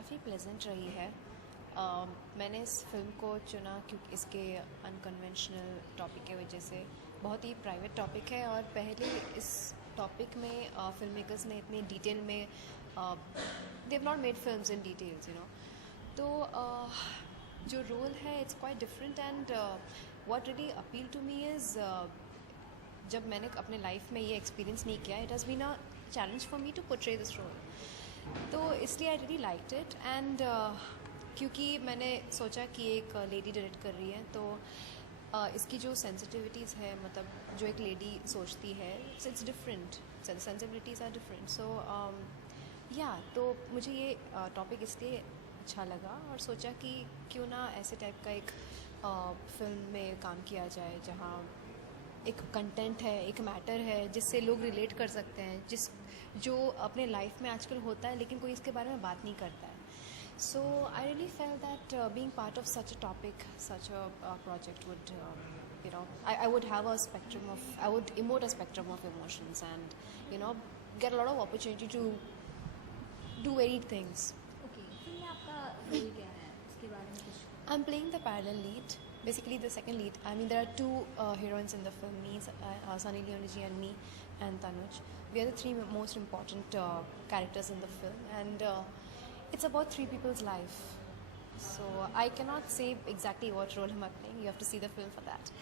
काफ़ी प्लेजेंट रही है। मैंने इस फिल्म को चुना क्योंकि इसके अनकन्वेंशनल टॉपिक की वजह से। बहुत ही प्राइवेट टॉपिक है और पहले इस टॉपिक में फिल्म मेकर्स ने इतने डिटेल में they have not made films in details तो जो रोल है it's quite different and what really appeal to me is जब मैंने अपने लाइफ में ये एक्सपीरियंस नहीं किया, it has been a challenge for me to portray this role. तो इसलिए I really liked it and क्योंकि मैंने सोचा कि एक लेडी डायरेक्ट कर रही है तो इसकी जो सेंसिटिविटीज़ है, मतलब जो एक लेडी सोचती है, it's different, sensibilities are different. So या तो मुझे ये टॉपिक इसलिए अच्छा लगा और सोचा कि क्यों ना ऐसे टाइप का एक फिल्म में काम किया जाए जहाँ एक कंटेंट है, एक मैटर है जिससे लोग रिलेट कर सकते हैं, जो अपने लाइफ में आजकल होता है लेकिन कोई इसके बारे में बात नहीं करता है। So I really feel that being part of such a topic, such a project would I would have a spectrum of, I would emote a spectrum of emotions and get a lot of opportunity to do varied things. Okay, film में आपका role क्या है, इसके बारे में कुछ? I'm playing the parallel lead, basically the second lead. I mean, there are two heroines in the film, me, Sunny Leone ji, and me, and Tanuj. We are the three most important characters in the film, and it's about three people's life. So I cannot say exactly what role am I playing. You have to see the film for that.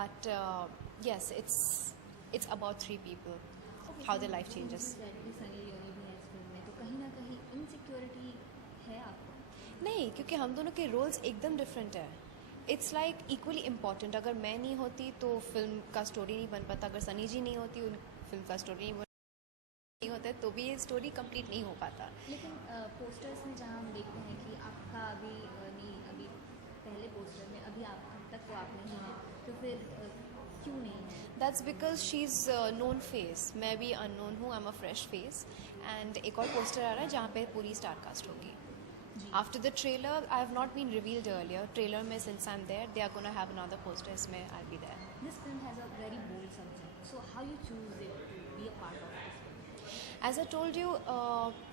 But yes, it's about three people, how their life changes. Sunny Leone भी है इस film में, तो कहीं ना कहीं insecurity है आपको? नहीं, क्योंकि हम दोनों के रोल्स एकदम डिफरेंट है। It's like equally important. अगर मैं नहीं होती तो फिल्म का स्टोरी नहीं बन पाता, अगर सनी जी नहीं होती उन फिल्म का स्टोरी नहीं होता तो भी ये स्टोरी कंप्लीट नहीं हो पाता। लेकिन पोस्टर्स में जहाँ हम देखते हैं कि आपका अभी नहीं, अभी पहले पोस्टर में अभी आप अब तक तो आप नहीं हैं, तो फिर क्यों नहीं है? That's because she is known face, मैं भी अननोन हूँ, I am a fresh face. And एक और पोस्टर आ रहा है जहाँ पे पूरी स्टार कास्ट होगी। After the trailer, I have not been revealed earlier. Trailer में since I'm there, they are gonna have another poster. इसमें I'll be there. This film has a very bold subject. So how you choose it to be a part of this film? As I told you,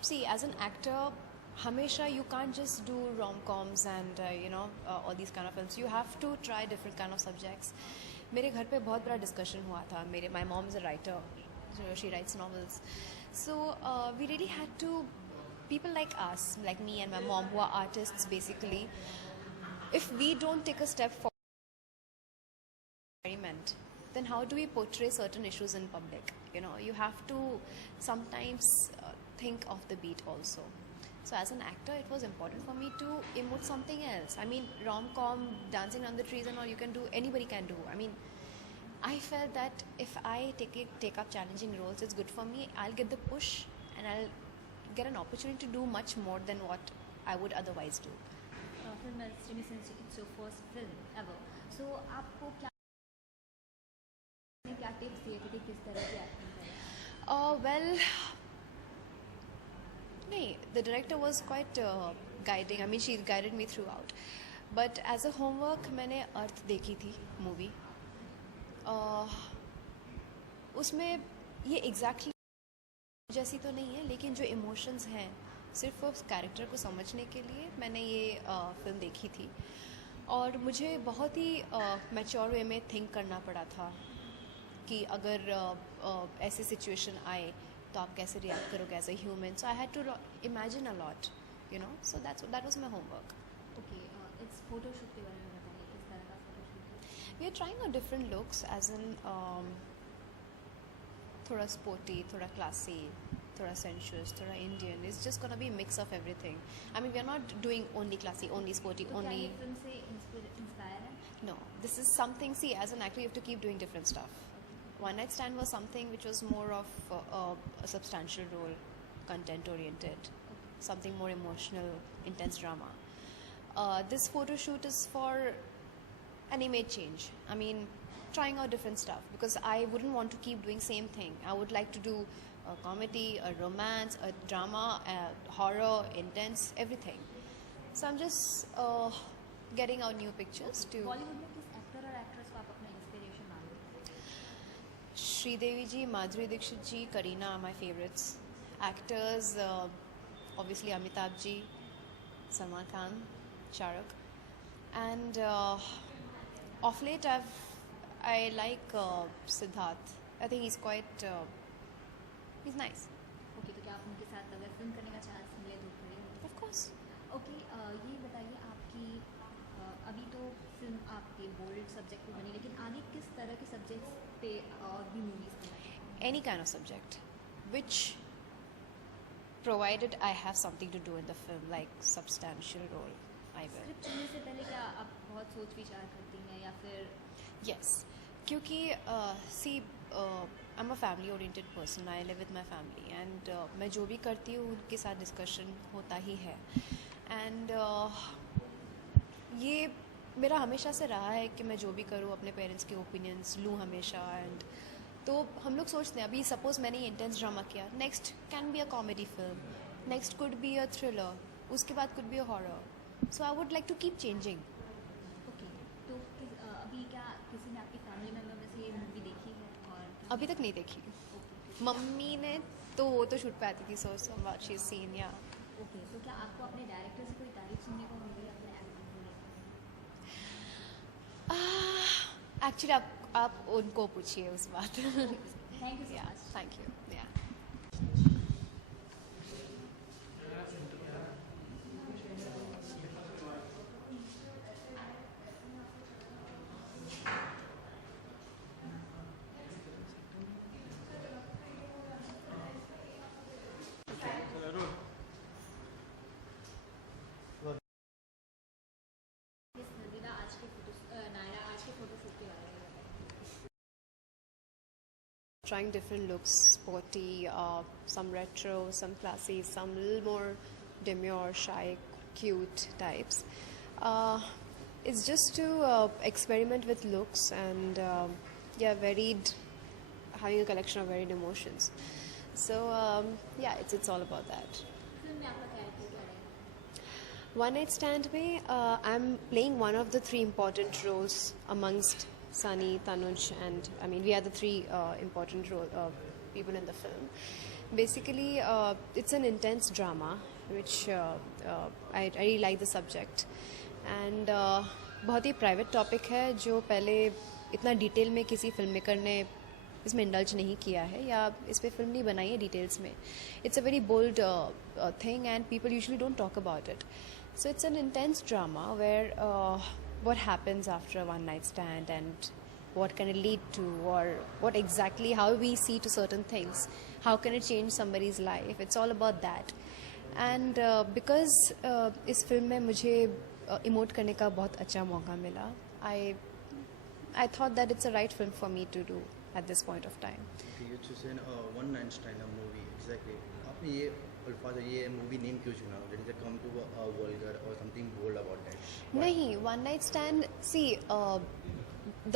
see, as an actor, हमेशा you can't just do rom-coms and all these kind of films. You have to try different kind of subjects. मेरे घर पे बहुत बड़ा discussion हुआ था। My mom is a writer. She writes novels. So we really had to. People like us, like me and my mom, who are artists basically, if we don't take a step forward, then how do we portray certain issues in public? You have to sometimes think off the beat also. So as an actor, it was important for me to emote something else. I mean, rom-com, dancing on the trees and all, anybody can do. I mean, I felt that if I take up challenging roles, it's good for me. I'll get the push and I'll get an opportunity to do much more than what I would otherwise do. Film industry since it's your first film ever, so आपको क्या tips दिए थे कि किस तरह की acting करें? Well, नहीं, the director was quite guiding. I mean, she guided me throughout. But as a homework, मैंने अर्थ देखी थी मूवी। उसमें ये exactly जैसी तो नहीं है, लेकिन जो इमोशंस हैं सिर्फ उस कैरेक्टर को समझने के लिए मैंने ये फिल्म देखी थी। और मुझे बहुत ही मैच्योर वे में थिंक करना पड़ा था कि अगर ऐसी सिचुएशन आए तो आप कैसे रिएक्ट करोगे as a human. So I had to imagine a lot, so that was my homework. Okay, it's photoshoot के बारे में बताइए, किस तरह का photoshoot? We are trying a different looks, as in थोड़ा स्पोर्टी, थोड़ा क्लासी, थोड़ा सेंशुअस, थोड़ा Indian. It's just gonna be a mix of everything. I mean, we are not doing only classy, only sporty, तो क्या only. ये film से inspire है? No, this is something. See, as an actor, you have to keep doing different stuff. One Night Stand was something which was more of a substantial role, content oriented, something more emotional, intense drama. This photo shoot is for an image change. I mean, trying out different stuff because I wouldn't want to keep doing same thing. I would like to do a comedy, a romance, a drama, a horror, intense, everything. So I'm just getting out new pictures to. Bollywood में किस actor और actress को आप अपना inspiration मानते हैं? Sridevi ji, Madhuri Dixit ji, Kareena are my favorites. Actors, obviously Amitabh ji, Salman Khan, Shah Rukh, and of late I like Siddharth. I think he's quite he's nice. Okay, तो क्या आप उनके साथ अगर film करने का chance मिले तो करेंगे? Of course. ओके, ये बताइए आपकी अभी तो फिल्म आपके बोल्ड सब्जेक्ट पे बनी, लेकिन आगे किस तरह के सब्जेक्ट्स पे और भी मूवीज़ बनाएंगे? Any kind of subject, which provided I have something to do in the film, like substantial role, I will. Script चुनने से पहले क्या आप बहुत सोच विचार करती हैं या फिर? Yes, क्योंकि see, I'm a family oriented person. I live with my family, and मैं जो भी करती हूँ उनके साथ डिस्कशन होता ही है. And ये मेरा हमेशा से रहा है कि मैं जो भी करूँ अपने पेरेंट्स के ओपिनियंस लूँ हमेशा. एंड तो हम लोग सोचते हैं, अभी सपोज मैंने इंटेंस ड्रामा किया, next can be a comedy film, next could be a thriller, उसके बाद could be a horror. So I would like to keep changing. Okay, तो अभी क्या किसी ने आपकी फैमिली मेम्बर में से ये मूवी देखी है? और अभी तक नहीं देखी. ओके, मम्मी ने तो वो तो शूट पे आती थी, सो व्हाट शी सीन. या ओके, तो क्या आपको अपने डायरेक्टर से कोई तारीफ सुनने को मिली अपने एक्टिंग को लेकर? एक्चुअली आप उनको पूछिए उस बात. थैंक यू सो या मच. Thank you. या नदीरा आज के नायरा आज के फोटोशूट के बारे में बताइए. trying different looks, sporty, some retro, some classy, some little more demure, shy, cute types. It's just to experiment with looks and varied, having a collection of varied emotions. So it's all about that. Film में आपका character क्या रहेगा? One Night Stand में I'm playing one of the three important roles amongst Sunny, Tanuj, and I mean we are the three important people in the film. Basically, it's an intense drama, which I really like the subject, and बहुत ही private topic है जो पहले इतना detail में किसी film maker ने इसमें indulge नहीं किया है या इस पे फिल्म नहीं बनाई है डिटेल्स में. It's a very bold thing and people usually don't talk about it. So it's an intense drama where what happens after a one night stand and what can it lead to, or what exactly, how we see to certain things, how can it change somebody's life. It's all about that. And because इस film में मुझे emote करने का बहुत अच्छा मौका मिला, I thought that it's a right film for me to do at this point of time. Okay, you chosen One Night Stand movie, exactly. आपने ये अल्फाज ये मूवी नेम क्यों चुना? Did it come to a vulgar or something bold about that? Why? नहीं, one night stand, see,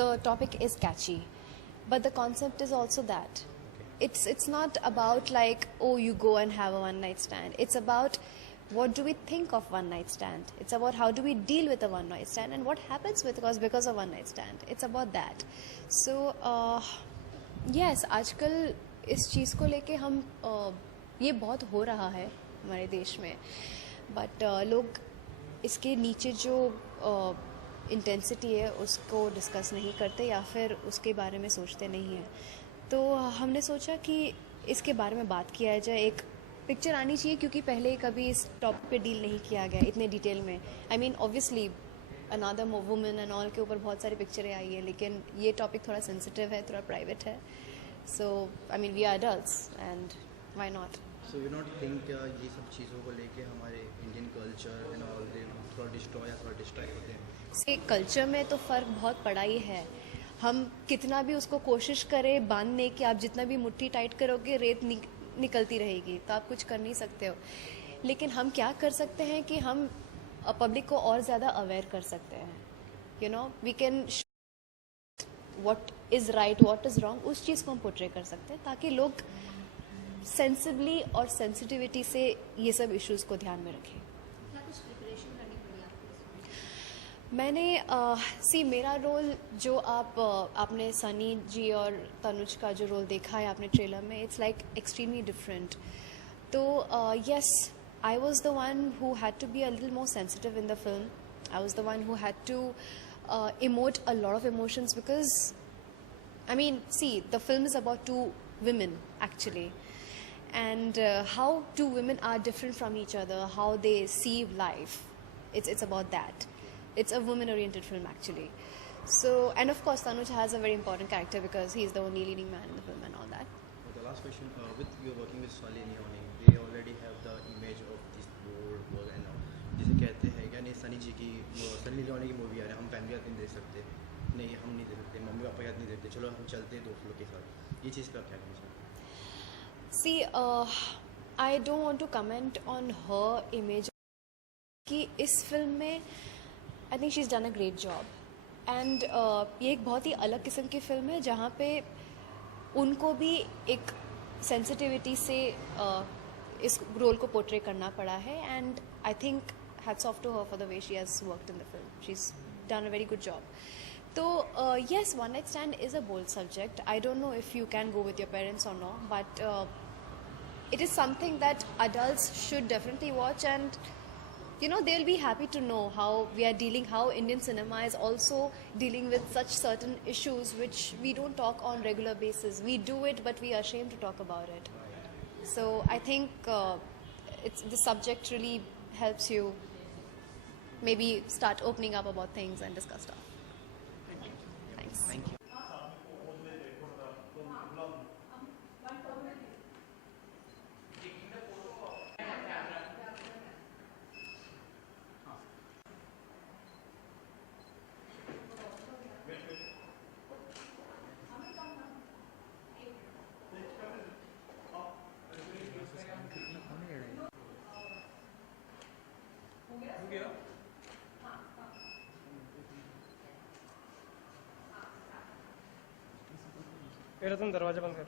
the topic is catchy, but the concept is also that. Okay. It's not about like, oh, you go and have a one night stand. It's about what do we think of one night stand. It's about how do we deal with a one night stand and what happens because of one night stand. It's about that. So yes, आजकल इस चीज़ को लेके हम ये बहुत हो रहा है हमारे देश में, बट लोग इसके नीचे जो इंटेंसिटी है उसको डिस्कस नहीं करते या फिर उसके बारे में सोचते नहीं हैं. तो हमने सोचा कि इसके बारे में बात किया जाए. एक पिक्चर आनी चाहिए क्योंकि पहले कभी इस टॉपिक पे डील नहीं किया गया इतने डिटेल में. I mean obviously another women and all के ऊपर बहुत सारी पिक्चरें आई है, लेकिन ये टॉपिक थोड़ा सेंसिटिव है, थोड़ा प्राइवेट है. So I mean we are adults and why not. So you not think ये सब चीज़ों को लेके हमारे Indian culture and all they थोड़ा डिस्ट्रॉय होते हैं? से कल्चर में तो फ़र्क बहुत पड़ा ही है. हम कितना भी उसको कोशिश करें बांधने की, आप जितना भी मुट्ठी टाइट करोगे रेत निकलती रहेगी, तो आप कुछ कर नहीं सकते हो. लेकिन हम क्या कर सकते हैं कि हम पब्लिक को और ज़्यादा अवेयर कर सकते हैं. You know, we can what is right, what is wrong, उस चीज़ को हम पोर्ट्रे कर सकते हैं ताकि लोग सेंसिबली और सेंसिटिविटी से ये सब इश्यूज़ को ध्यान में रखें. क्या कुछ प्रिपरेशन करनी पड़ी आपको इसमें? मैंने मेरा रोल जो आपने सनी जी और तनुज का जो रोल देखा है आपने ट्रेलर में, इट्स लाइक एक्सट्रीमली डिफरेंट. तो yes, I was the one who had to be a little more sensitive in the film. I was the one who had to emote a lot of emotions because, I mean, see, the film is about two women actually, and how two women are different from each other, how they see life. It's about that. It's a woman-oriented film actually. So, and of course, Tanuj has a very important character because he's the only leading man in the film and all that. The last question, with you're working with Sunny Leone, they already have the image of this world and all. जैसे कहते हैं क्या नहीं सनी जी की Sunny Leone की movie आ रही है हम फैमिली के साथ नहीं देख सकते नहीं हम नहीं देख सकते मम्मी पापा के साथ नहीं देखते चलो हम चलते हैं दोस्त लोग के साथ ये चीज़ का क्या कहना चाहिए See, I don't want to comment on her image. कि इस फिल्म में I think she is done a great job and ये एक बहुत ही अलग किस्म की फिल्म है जहाँ पे उनको भी एक सेंसिटिविटी से इस रोल को पोर्ट्रे करना पड़ा है and I think hats off to her for the way she has worked in the film she is done a very good job. तो yes, one night stand is a bold subject. I don't know if you can go with your parents or not, but it is something that adults should definitely watch, and you know they'll be happy to know how we are dealing, how Indian cinema is also dealing with such certain issues which we don't talk on regular basis. We do it, but we are ashamed to talk about it. So I think the subject really helps you maybe start opening up about things and discuss stuff. Thanks. Thank you. पहले तुम दरवाजा बंद कर.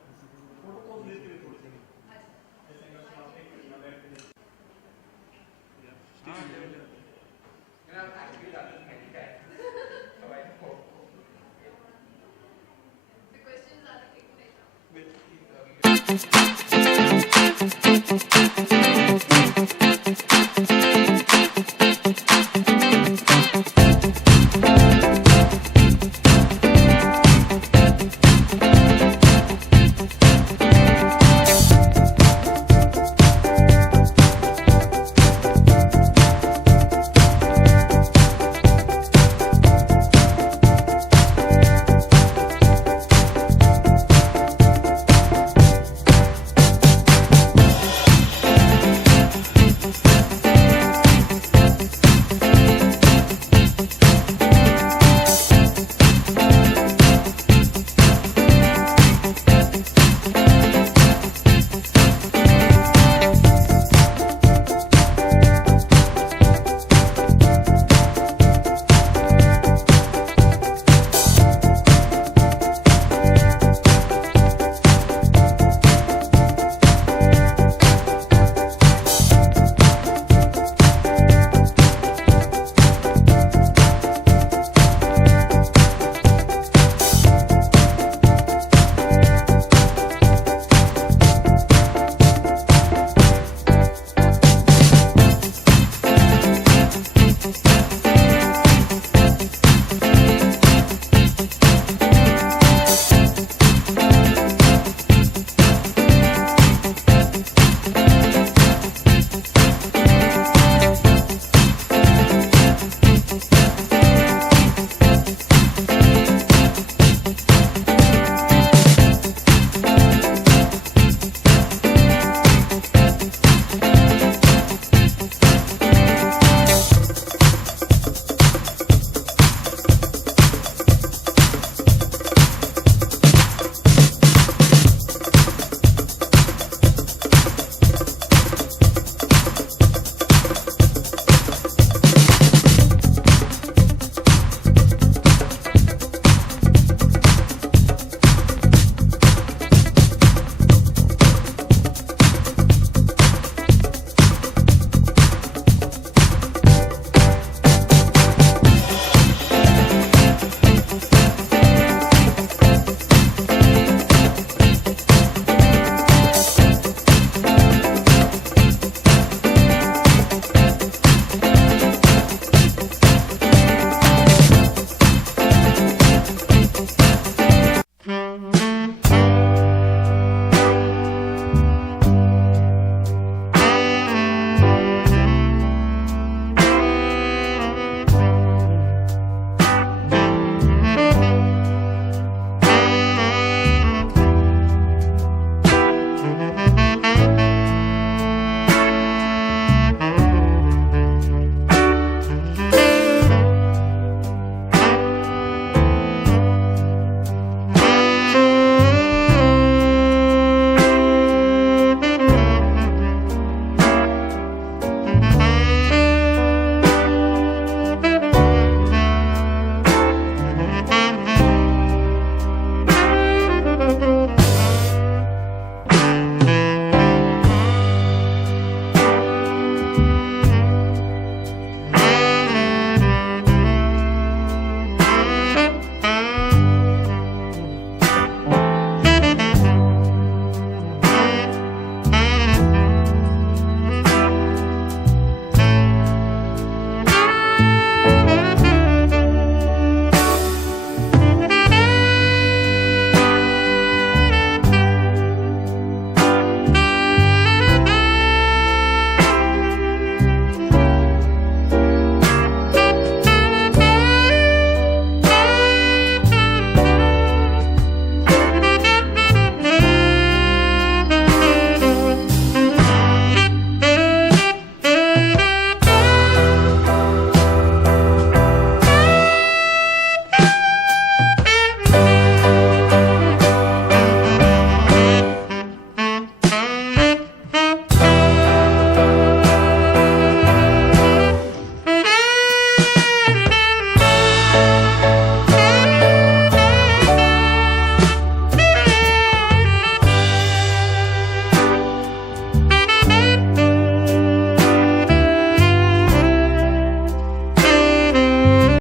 The questions are